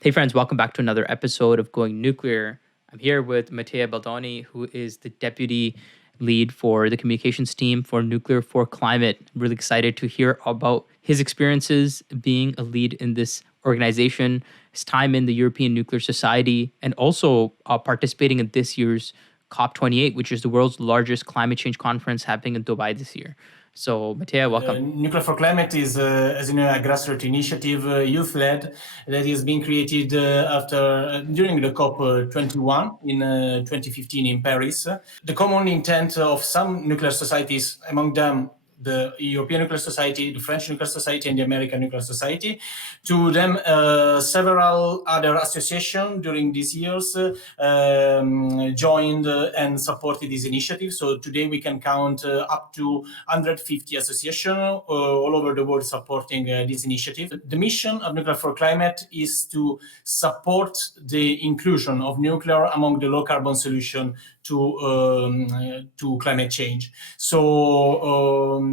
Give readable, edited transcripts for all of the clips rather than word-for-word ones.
Hey, friends, welcome back to another episode of Going Nuclear. I'm here with Mattia Baldoni, who is the deputy lead for the communications team for Nuclear for Climate. I'm really excited to hear about his experiences being a lead in this organization, his time in the European Nuclear Society, and also participating in this year's COP28, which is the world's largest climate change conference happening in Dubai this year. So, Mattia, welcome. Nuclear for Climate is, as you know, a grassroots initiative, youth-led, that is being created during the COP21 in 2015 in Paris. The common intent of some nuclear societies, among them the European Nuclear Society, the French Nuclear Society, and the American Nuclear Society. To them, several other associations during these years joined and supported this initiative. So today we can count up to 150 associations all over the world supporting this initiative. The mission of Nuclear for Climate is to support the inclusion of nuclear among the low carbon solution to climate change. So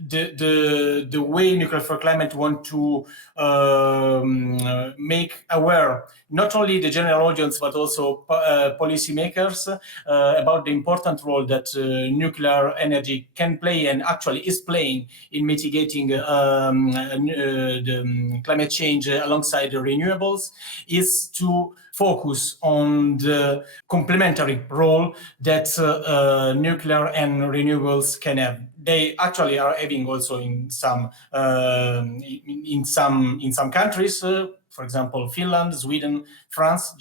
the way Nuclear for Climate want to make aware not only the general audience but also policymakers about the important role that nuclear energy can play and actually is playing in mitigating the climate change alongside the renewables, is to focus on the complementary role that nuclear and renewables can have. They actually are having also in some countries, for example, Finland, Sweden, France,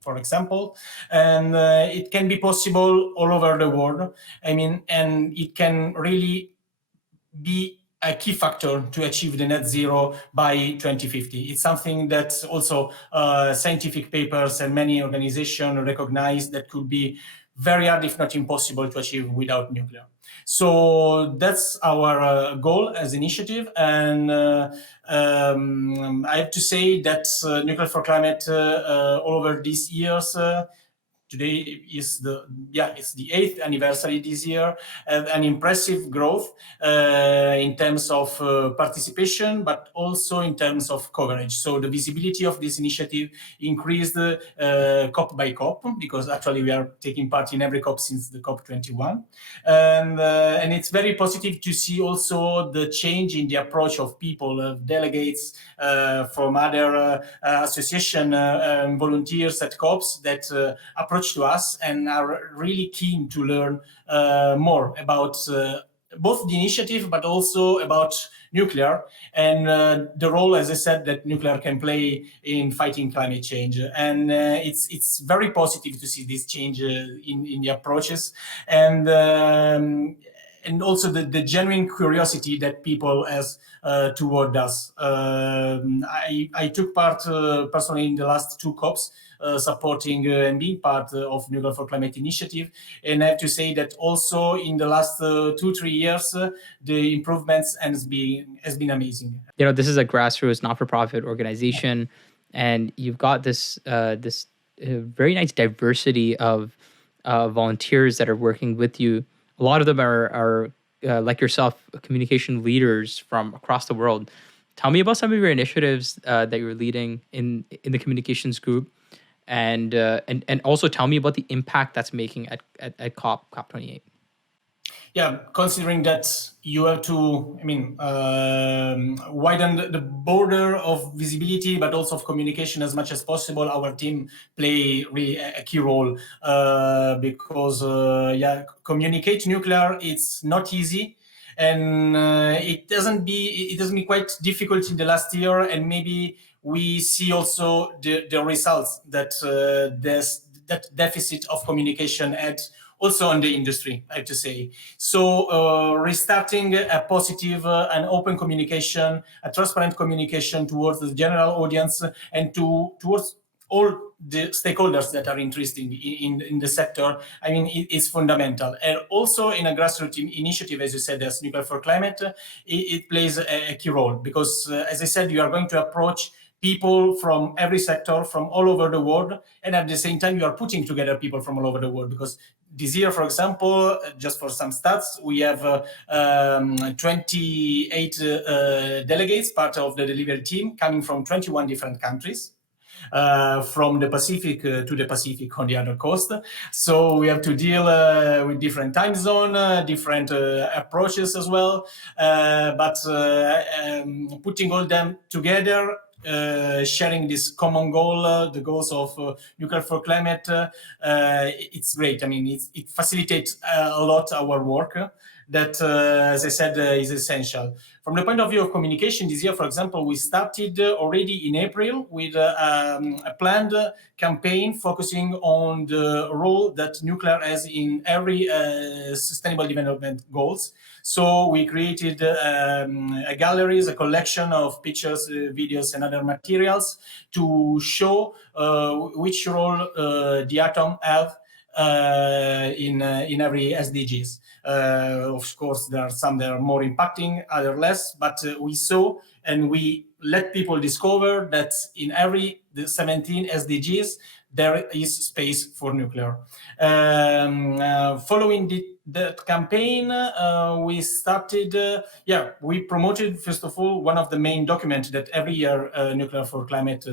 for example, and it can be possible all over the world. And it can really be a key factor to achieve the net zero by 2050. It's something that also scientific papers and many organizations recognize that could be very hard, if not impossible, to achieve without nuclear. So that's our goal as initiative. And I have to say that Nuclear for Climate all over these years, today is it's the 8th anniversary this year, an impressive growth in terms of participation, but also in terms of coverage. So the visibility of this initiative increased COP by COP, because actually we are taking part in every COP since the COP21. And it's very positive to see also the change in the approach of people, delegates from other association volunteers at COPs that approach to us and are really keen to learn more about both the initiative but also about nuclear and the role, as I said, that nuclear can play in fighting climate change. And it's very positive to see this change in the approaches and also the genuine curiosity that people has toward us. I took part personally in the last two COPs, supporting and being part of Nuclear for Climate initiative. And I have to say that also in the last 2-3 years, the improvements has been amazing. You know, this is a grassroots not-for-profit organization, and you've got this very nice diversity of volunteers that are working with you. A lot of them are like yourself, communication leaders from across the world. Tell me about some of your initiatives that you're leading in the communications group, and also tell me about the impact that's making at COP28. Yeah, considering that you have to, widen the border of visibility, but also of communication as much as possible, our team play really a key role because, communicate nuclear, it's not easy. And it doesn't be quite difficult in the last year, and maybe we see also the results that that deficit of communication had also on the industry, I have to say. So restarting a positive and open communication, a transparent communication towards the general audience and towards all the stakeholders that are interested in the sector, it is fundamental. And also in a grassroots initiative, as you said, as Nuclear for Climate, it plays a key role because, as I said, you are going to approach people from every sector, from all over the world, and at the same time, you are putting together people from all over the world because this year, for example, just for some stats, we have 28 delegates, part of the delivery team, coming from 21 different countries. From the Pacific to the Pacific on the other coast. So we have to deal with different time zone, different approaches as well. But putting all them together, sharing this common goal, the goals of Nuclear for Climate, it's great. I mean, it facilitates a lot our work. That, as I said, is essential. From the point of view of communication, this year, for example, we started already in April with a planned campaign focusing on the role that nuclear has in every sustainable development goals. So we created a galleries, a collection of pictures, videos, and other materials to show which role the atom have in every SDGs. Of course, there are some that are more impacting, other less, but we saw and we let people discover that in every 17 SDGs, there is space for nuclear. Following that campaign, we started, we promoted, first of all, one of the main documents that every year Nuclear for Climate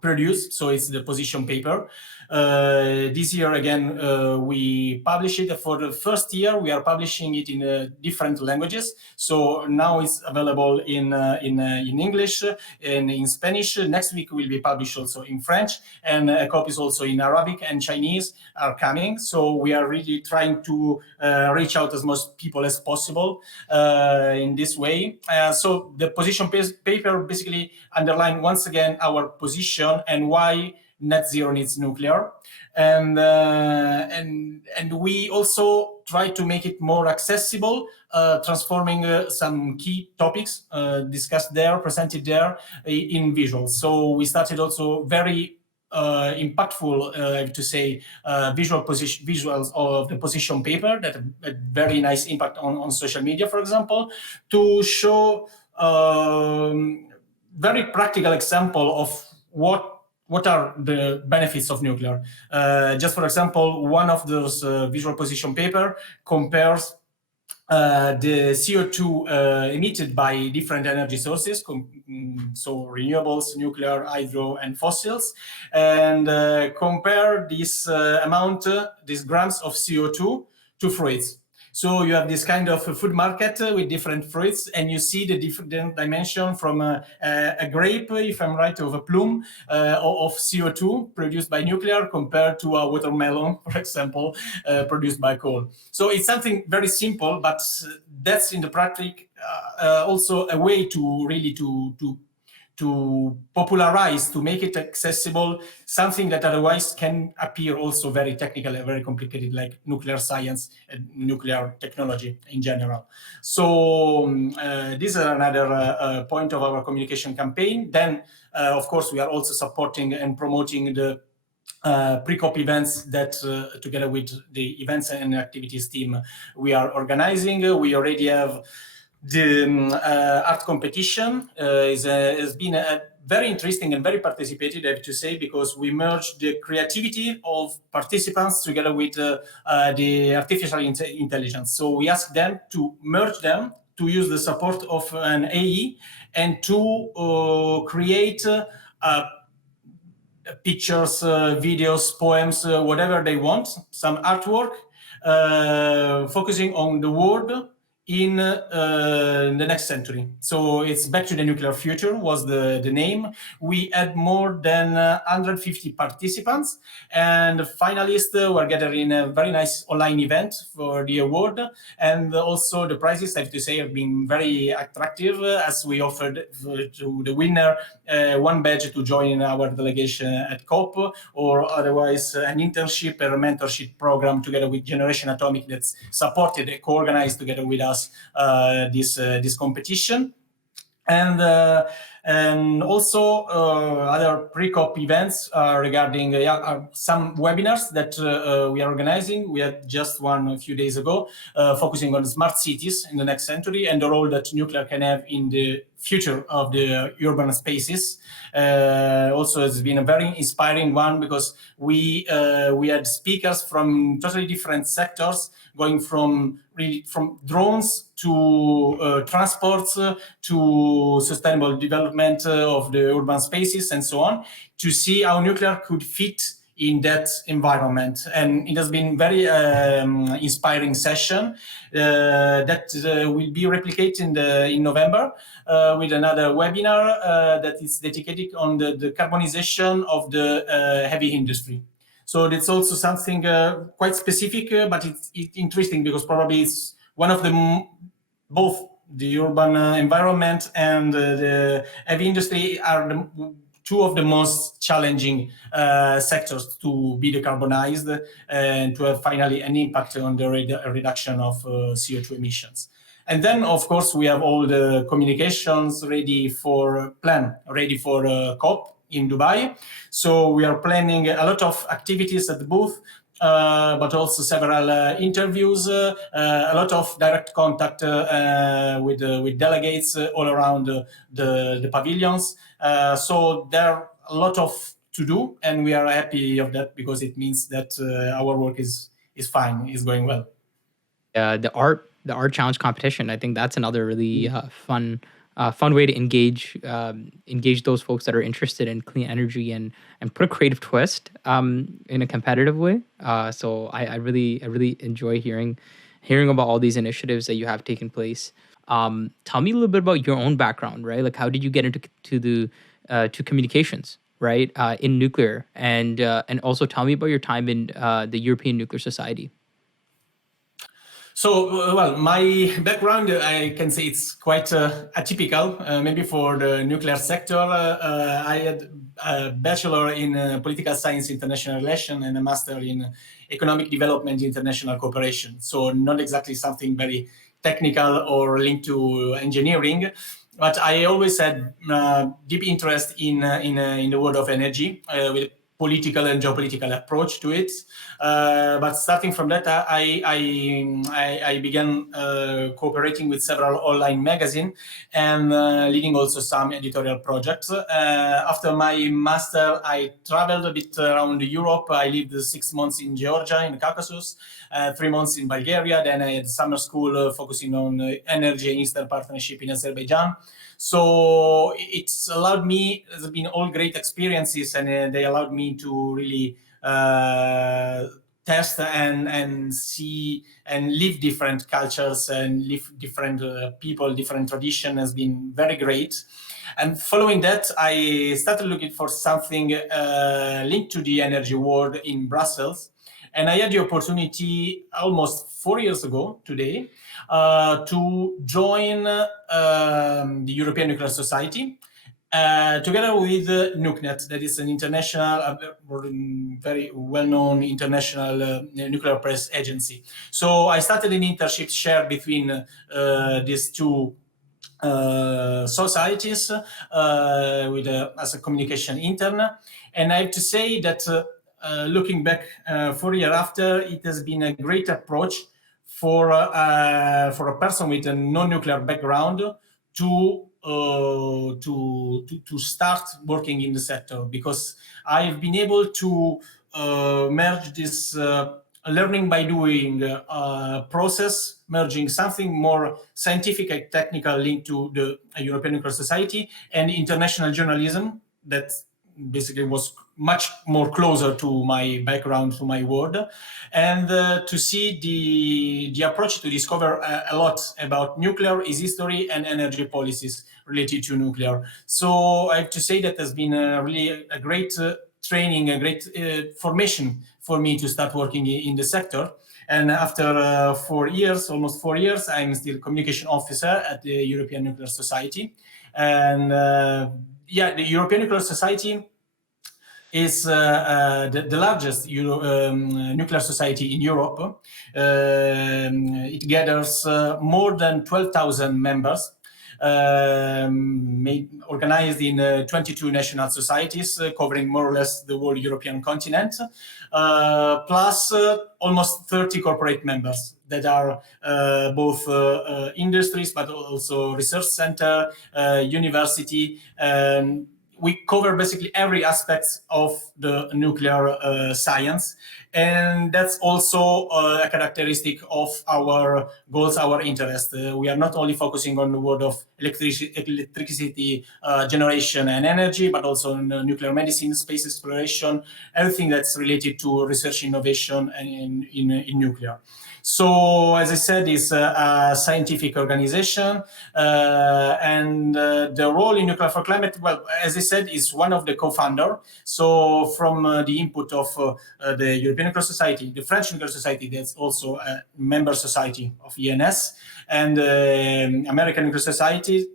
produced, so it's the position paper. This year again, we publish it. For the first year, we are publishing it in different languages. So now it's available in English and in Spanish. Next week will be published also in French, and copies also in Arabic and Chinese are coming. So we are really trying to reach out as much people as possible in this way. So the position paper basically underline once again our position and why net zero needs nuclear, and we also try to make it more accessible, transforming some key topics discussed there, presented there in visuals. So we started also very impactful, I have to say, visuals of the position paper that had very nice impact on social media, for example, to show very practical example of what are the benefits of nuclear. Just for example, one of those visual position paper compares the CO2 emitted by different energy sources, so renewables, nuclear, hydro, and fossils, and compare this amount, these grams of CO2 to fruits. So you have this kind of food market with different fruits, and you see the different dimension from a grape, if I'm right, of a plume of CO2 produced by nuclear compared to a watermelon, for example, produced by coal. So it's something very simple, but that's in the practice also a way to really to popularize, to make it accessible, something that otherwise can appear also very technical and very complicated, like nuclear science and nuclear technology in general. So this is another point of our communication campaign. Then, of course, we are also supporting and promoting the pre-COP events that together with the events and activities team we are organizing. We already have the art competition has been a very interesting and very participated, I have to say, because we merged the creativity of participants together with the artificial intelligence. So we asked them to merge them, to use the support of an AE, and to create pictures, videos, poems, whatever they want, some artwork, focusing on the world in the next century. So it's Back to the Nuclear Future was the name. We had more than 150 participants, and finalists were gathered in a very nice online event for the award. And also the prizes, I have to say, have been very attractive, as we offered to the winner one badge to join our delegation at COP, or otherwise an internship or a mentorship program together with Generation Atomic that's supported, co-organized together with us this competition. And And also other pre-COP events regarding some webinars that we are organizing. We had just one a few days ago, focusing on smart cities in the next century and the role that nuclear can have in the future of the urban spaces. Also, it's been a very inspiring one because we had speakers from totally different sectors, going from drones to transports to sustainable development of the urban spaces and so on, to see how nuclear could fit in that environment. And it has been very inspiring session that will be replicated in November with another webinar that is dedicated on the decarbonization of the heavy industry. So that's also something quite specific, but it's interesting because probably it's one of the both the urban environment and the heavy industry are two of the most challenging sectors to be decarbonized and to have finally an impact on the reduction of CO2 emissions. And then, of course, we have all the communications ready for COP in Dubai. So we are planning a lot of activities at the booth, but also several interviews, a lot of direct contact with delegates all around the pavilions. So there are a lot of to do, and we are happy of that because it means that our work is fine, is going well. The art challenge competition. I think that's another really fun way to engage those folks that are interested in clean energy and put a creative twist in a competitive way. So I really enjoy hearing about all these initiatives that you have taken place. Tell me a little bit about your own background, right? Like, how did you get into to communications, right, in nuclear, and also tell me about your time in the European Nuclear Society. So, well, my background, I can say it's quite atypical, maybe for the nuclear sector. I had a bachelor in political science, international relations, and a master in economic development, international cooperation. So not exactly something very technical or linked to engineering. But I always had deep interest in the world of energy, with political and geopolitical approach to it. But starting from that, I began cooperating with several online magazines and leading also some editorial projects. After my master, I traveled a bit around Europe. I lived 6 months in Georgia, in the Caucasus, 3 months in Bulgaria. Then I had summer school focusing on energy and Eastern Partnership in Azerbaijan. So it's allowed me, it's been all great experiences, and they allowed me to really test and see and live different cultures and live different people, different tradition has been very great. And following that, I started looking for something linked to the energy world in Brussels. And I had the opportunity almost 4 years ago today to join the European Nuclear Society together with NUCNET, that is an international, very well-known international nuclear press agency. So I started an internship shared between these two societies with as a communication intern. And I have to say that looking back 4 years after, it has been a great approach for a person with a non-nuclear background to start working in the sector, because I've been able to merge this learning by doing process, merging something more scientific and technical linked to the European Nuclear Society and international journalism that basically was much more closer to my background, to my world, and to see the approach to discover a lot about nuclear, its history and energy policies related to nuclear. So I have to say that has been really a great training, a great formation for me to start working in the sector. And after 4 years, almost 4 years, I'm still communication officer at the European Nuclear Society. And the European Nuclear Society is the largest nuclear society in Europe. It gathers more than 12,000 members. organized in 22 national societies, covering more or less the whole European continent, plus almost 30 corporate members that are both industries, but also research center, university. We cover basically every aspect of the nuclear science. And that's also a characteristic of our goals, our interest. We are not only focusing on the world of electricity generation and energy, but also on nuclear medicine, space exploration, everything that's related to research innovation and in nuclear. So, as I said, it's a scientific organization, and the role in Nuclear for Climate, well, as I said, is one of the co-founder. So, from the input of the European Nuclear Society, the French Nuclear Society, that's also a member society of ENS, and American Nuclear Society.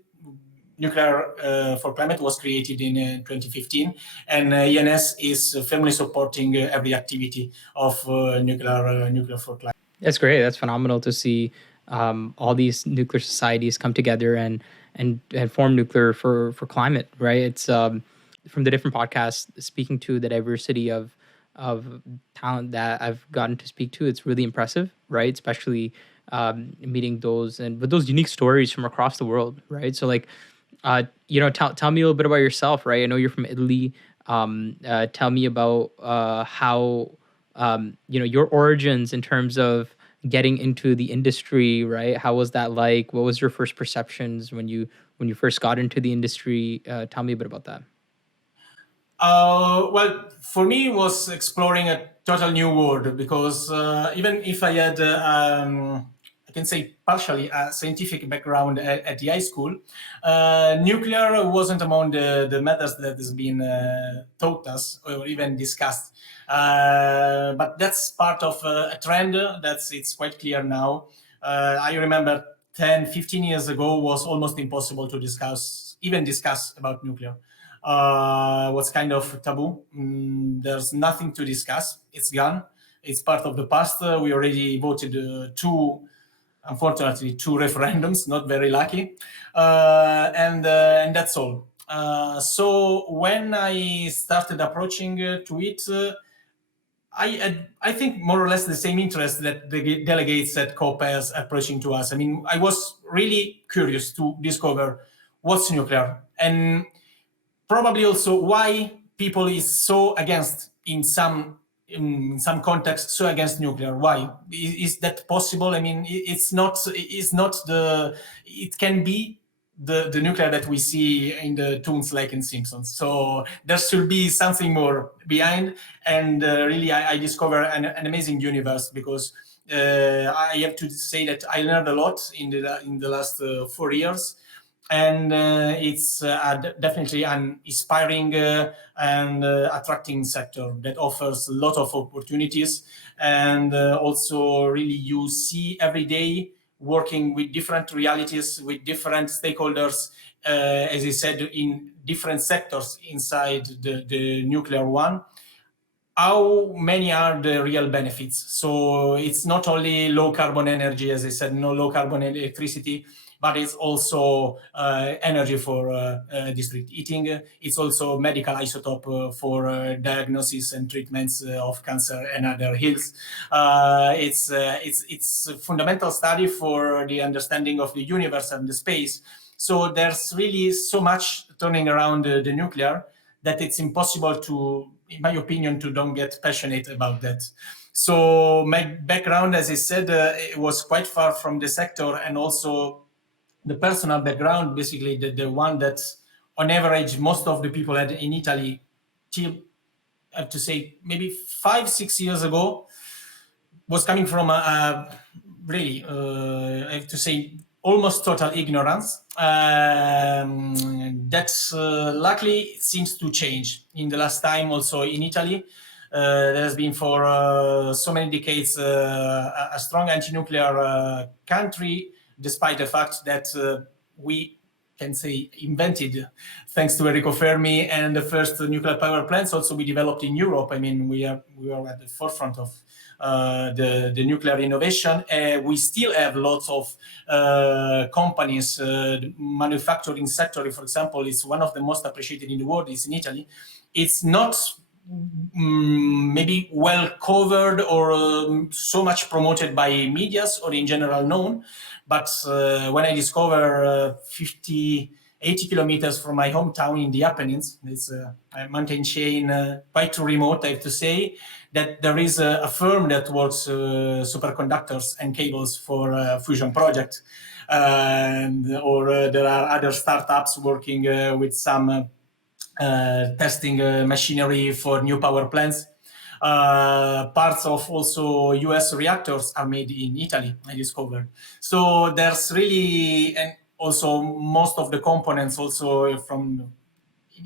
Nuclear for Climate was created in 2015, and ENS is firmly supporting every activity of nuclear for climate. That's great. That's phenomenal to see all these nuclear societies come together and form nuclear for climate. Right. It's from the different podcasts speaking to the diversity of talent that I've gotten to speak to. It's really impressive. Right. Especially meeting those and with those unique stories from across the world. Right. So like, tell me a little bit about yourself. Right. I know you're from Italy. Tell me about how your origins in terms of getting into the industry, right? How was that like? What was your first perceptions when you first got into the industry? Tell me a bit about that. Well, for me, it was exploring a total new world because even if I had, I can say partially a scientific background at the high school, nuclear wasn't among the matters that has been taught us or even discussed. But that's part of a trend it's quite clear now. I remember 10, 15 years ago was almost impossible to discuss about nuclear. Was kind of taboo. There's nothing to discuss. It's gone. It's part of the past. We already voted unfortunately, two referendums, not very lucky. And that's all. So when I started approaching to it, I think more or less the same interest that the delegates at COP is approaching to us. I mean, I was really curious to discover what's nuclear and probably also why people is so against in some context so against nuclear. Why is that possible? I mean, it's not the it can be the nuclear that we see in the toons like in Simpsons. So there should be something more behind. And really, I discover an amazing universe because I have to say that I learned a lot in the last 4 years. And it's definitely an inspiring and attracting sector that offers a lot of opportunities. And also, really, you see every day working with different realities, with different stakeholders, as I said, in different sectors inside the nuclear one. How many are the real benefits? So it's not only low carbon energy, as I said, no low carbon electricity, but it's also energy for district heating. It's also medical isotope for diagnosis and treatments of cancer and other ills. It's a fundamental study for the understanding of the universe and the space. So there's really so much turning around the nuclear that it's impossible to, in my opinion, to don't get passionate about that. So my background, as I said, it was quite far from the sector, and also the personal background, basically the one that on average most of the people had in Italy till, I have to say, maybe 5-6 years ago, was coming from a really, I have to say, almost total ignorance. That's luckily seems to change in the last time. Also in Italy, there has been for so many decades a strong anti-nuclear country, despite the fact that we can say invented, thanks to Enrico Fermi, and the first nuclear power plants also we developed in Europe. I mean, we are at the forefront the nuclear innovation. We still have lots of companies. The manufacturing sector, for example, is one of the most appreciated in the world. Is in Italy. It's not maybe well covered or so much promoted by medias or in general known. But when I discover 50, 80 kilometers from my hometown in the Apennines, it's a mountain chain quite remote, I have to say, that there is a firm that works superconductors and cables for fusion project. Or there are other startups working with some testing machinery for new power plants. Parts of also US reactors are made in Italy, I discovered. So there's really, and also most of the components also from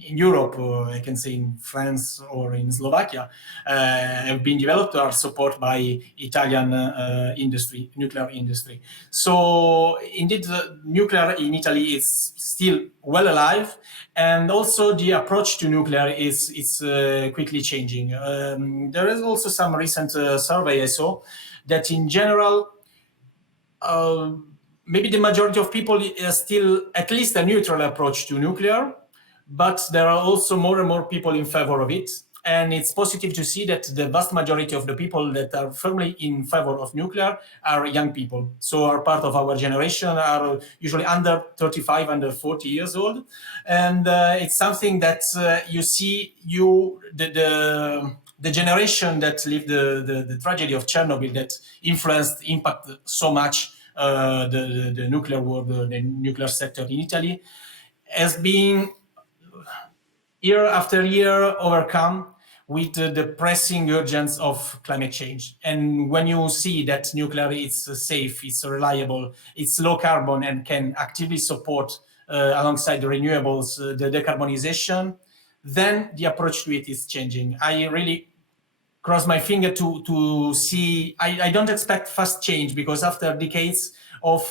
in Europe, I can say in France or in Slovakia, have been developed or are supported by Italian industry, nuclear industry. So indeed, nuclear in Italy is still well alive, and also the approach to nuclear is quickly changing. There is also some recent survey I saw that in general, uh, maybe the majority of people still at least a neutral approach to nuclear, but there are also more and more people in favor of it. And it's positive to see that the vast majority of the people that are firmly in favor of nuclear are young people. So are part of our generation, are usually under 35, under 40 years old. And it's something that you see, the generation that lived the tragedy of Chernobyl that influenced, impacted so much the nuclear world, the nuclear sector in Italy, has been year after year overcome with the pressing urgence of climate change. And when you see that nuclear is safe, it's reliable, it's low carbon, and can actively support, alongside the renewables, the decarbonization, then the approach to it is changing. I really cross my finger to see. I don't expect fast change, because after decades of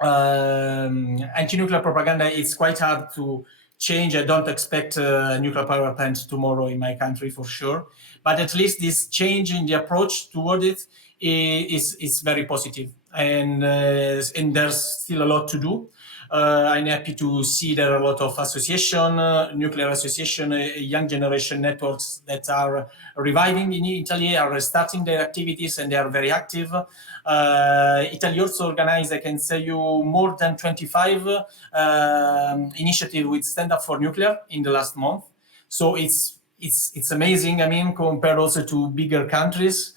anti-nuclear propaganda, it's quite hard to change. I don't expect a nuclear power plant tomorrow in my country for sure, but at least this change in the approach toward it is very positive, and there's still a lot to do. I'm happy to see there are a lot of association, nuclear association, young generation networks that are reviving in Italy, are restarting their activities, and they are very active. Italy also organized, I can say you, more than 25 initiatives with Stand Up for Nuclear in the last month. So it's amazing. I mean, compared also to bigger countries.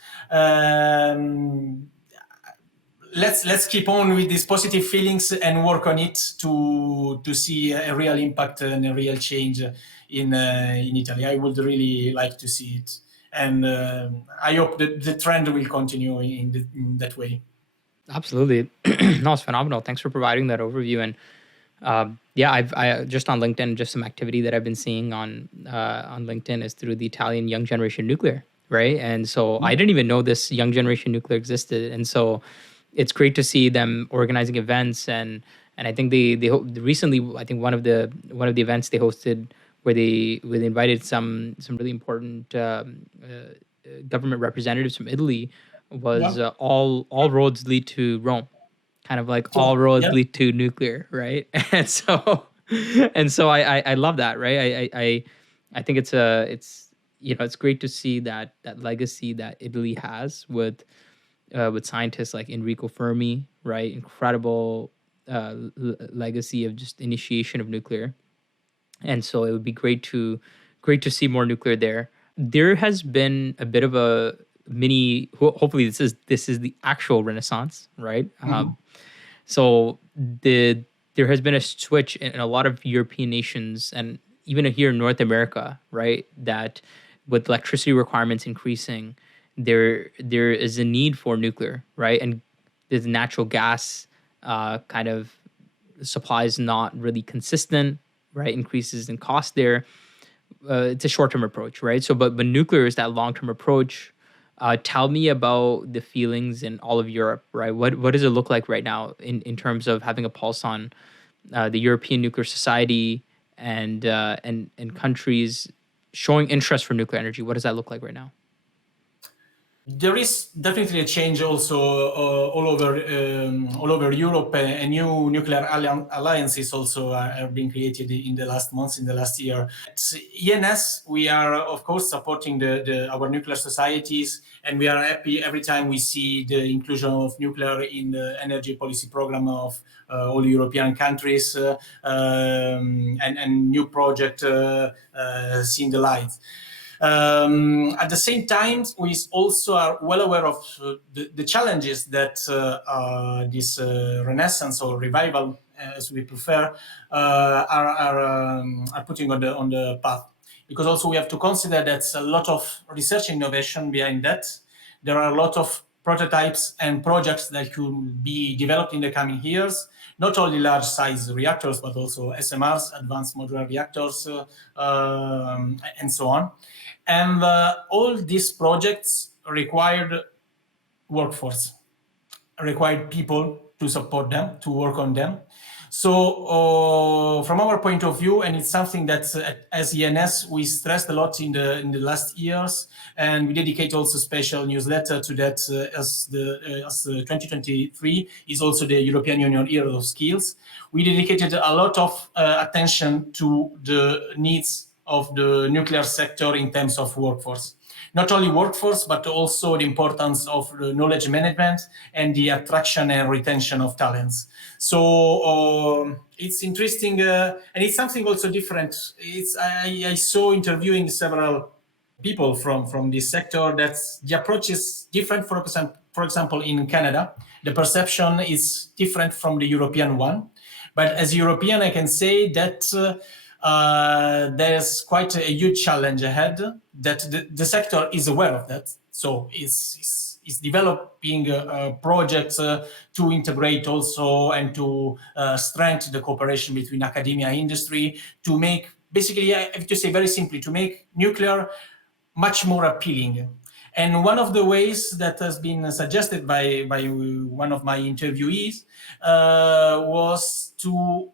Let's keep on with these positive feelings and work on it to see a real impact and a real change in Italy. I would really like to see it, and I hope that the trend will continue in that way. Absolutely. No, it's phenomenal. Thanks for providing that overview. And yeah, I just on LinkedIn, just some activity that I've been seeing on LinkedIn is through the Italian Young Generation Nuclear, right? And so I didn't even know this Young Generation Nuclear existed, and so it's great to see them organizing events. And I think they recently, I think one of the events they hosted where they invited some really important government representatives from Italy was Yeah, all roads lead to Rome, kind of like all so roads yeah, lead to nuclear, right? And so I love that, right? I think it's great to see that legacy that Italy has with scientists like Enrico Fermi, right? Incredible legacy of just initiation of nuclear. And so it would be great to see more nuclear there. There has been a bit of a mini. Hopefully, this is the actual renaissance, right? mhm. So there has been a switch in a lot of European nations and even here in North America, right? That with electricity requirements increasing, there is a need for nuclear, right? And the natural gas kind of supply is not really consistent, right? Increases in cost there. It's a short term approach, right? So, but nuclear is that long term approach. Tell me about the feelings in all of Europe, right? What does it look like right now in terms of having a pulse on the European Nuclear Society and countries showing interest for nuclear energy? What does that look like right now? There is definitely a change also all over Europe, and new nuclear alliances also are being created in the last months, in the last year. At ENS, we are of course supporting our nuclear societies, and we are happy every time we see the inclusion of nuclear in the energy policy program of all European countries, and new project seeing the light. At the same time, we also are well aware of the challenges that this renaissance or revival, as we prefer, are putting on the path. Because also we have to consider that a lot of research innovation behind that. There are a lot of prototypes and projects that could be developed in the coming years, not only large size reactors, but also SMRs, advanced modular reactors, and so on. And all these projects required workforce, required people to support them, to work on them. So, from our point of view, and it's something that as ENS we stressed a lot in the last years, and we dedicate also special newsletter to that, as 2023 is also the European Union Year of Skills. We dedicated a lot of attention to the needs of the nuclear sector in terms of workforce. Not only workforce, but also the importance of the knowledge management and the attraction and retention of talents. So it's interesting, and it's something also different. I saw interviewing several people from this sector that the approach is different. For example, in Canada, the perception is different from the European one. But as European, I can say that there's quite a huge challenge ahead, that the sector is aware of that. So it's developing projects to integrate also and to strengthen the cooperation between academia and industry, to make, basically, I have to say very simply, to make nuclear much more appealing. And one of the ways that has been suggested by one of my interviewees was to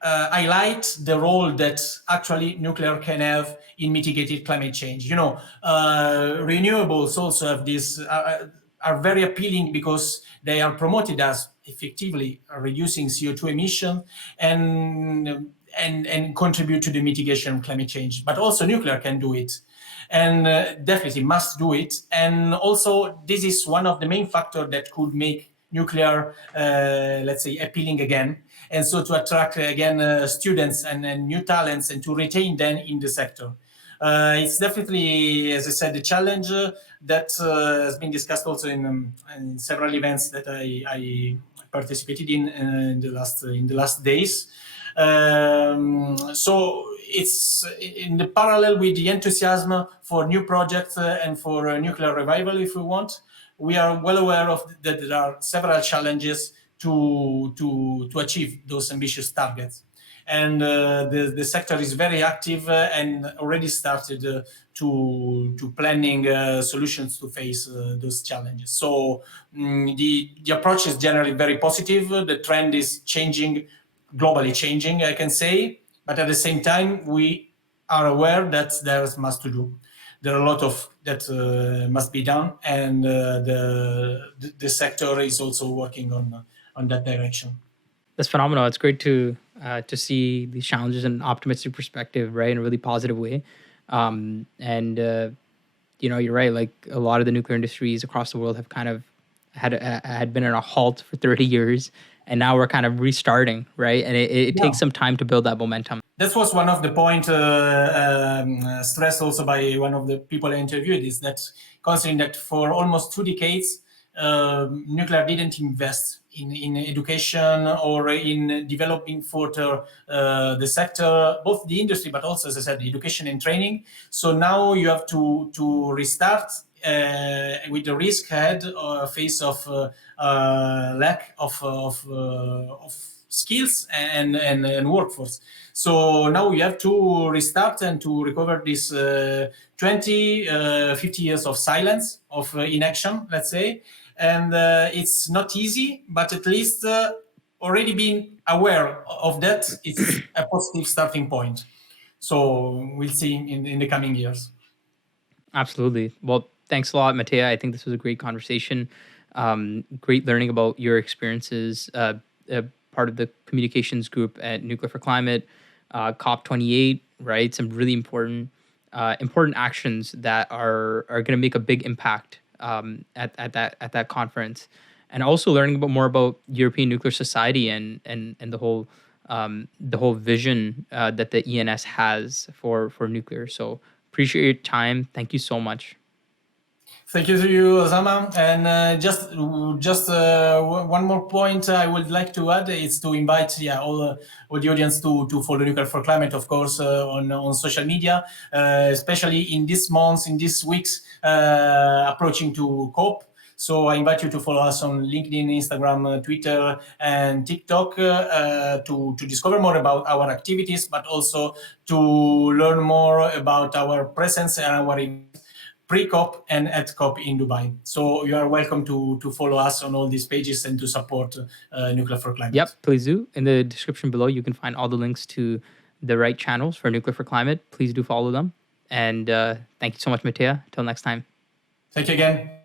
highlight the role that actually nuclear can have in mitigated climate change. Renewables also have this, are very appealing because they are promoted as effectively reducing CO2 emission and contribute to the mitigation of climate change. But also nuclear can do it, and definitely must do it. And also this is one of the main factors that could make nuclear, let's say, appealing again, and so to attract again students and new talents, and to retain them in the sector. It's definitely, as I said, a challenge that has been discussed also in several events that I participated in the last days. So it's in the parallel with the enthusiasm for new projects and for nuclear revival, if we want. We are well aware of that there are several challenges to achieve those ambitious targets. And the sector is very active and already started to planning solutions to face those challenges. So the approach is generally very positive. The trend is changing, globally changing, I can say. But at the same time, we are aware that there's much to do. There are a lot of that must be done, and the sector is also working on that direction. That's phenomenal. It's great to see these challenges in an optimistic perspective, right, in a really positive way. And you're right. Like a lot of the nuclear industries across the world have kind of had been in a halt for 30 years, and now we're kind of restarting, right? And it Yeah. takes some time to build that momentum. That was one of the point stressed also by one of the people I interviewed, is that considering that for almost 2 decades, nuclear didn't invest in education or in developing further the sector, both the industry, but also, as I said, education and training. So now you have to restart with the risk ahead, face of lack of skills and workforce. So now we have to restart and to recover this 20, 50 years of silence, of inaction, let's say. And it's not easy, but at least already being aware of that, it's a positive starting point. So we'll see in the coming years. Absolutely. Well, Thanks a lot, Mattia. I think this was a great conversation. Great learning about your experiences. Part of the communications group at Nuclear for Climate, COP28, right? Some really important actions that are going to make a big impact at that conference, and also learning about more about European Nuclear Society and the whole vision that the ENS has for nuclear. So appreciate your time. Thank you so much. Thank you to you, Osama. And one more point I would like to add is to invite all the audience to follow Nuclear for Climate, of course, on social media, especially in these months, in these weeks approaching to COP. So I invite you to follow us on LinkedIn, Instagram, Twitter, and TikTok to discover more about our activities, but also to learn more about our presence and our pre-COP and at COP in Dubai. So you are welcome to follow us on all these pages and to support Nuclear for Climate. Yep, please do. In the description below, you can find all the links to the right channels for Nuclear for Climate. Please do follow them. And thank you so much, Mattia. Till next time. Thank you again.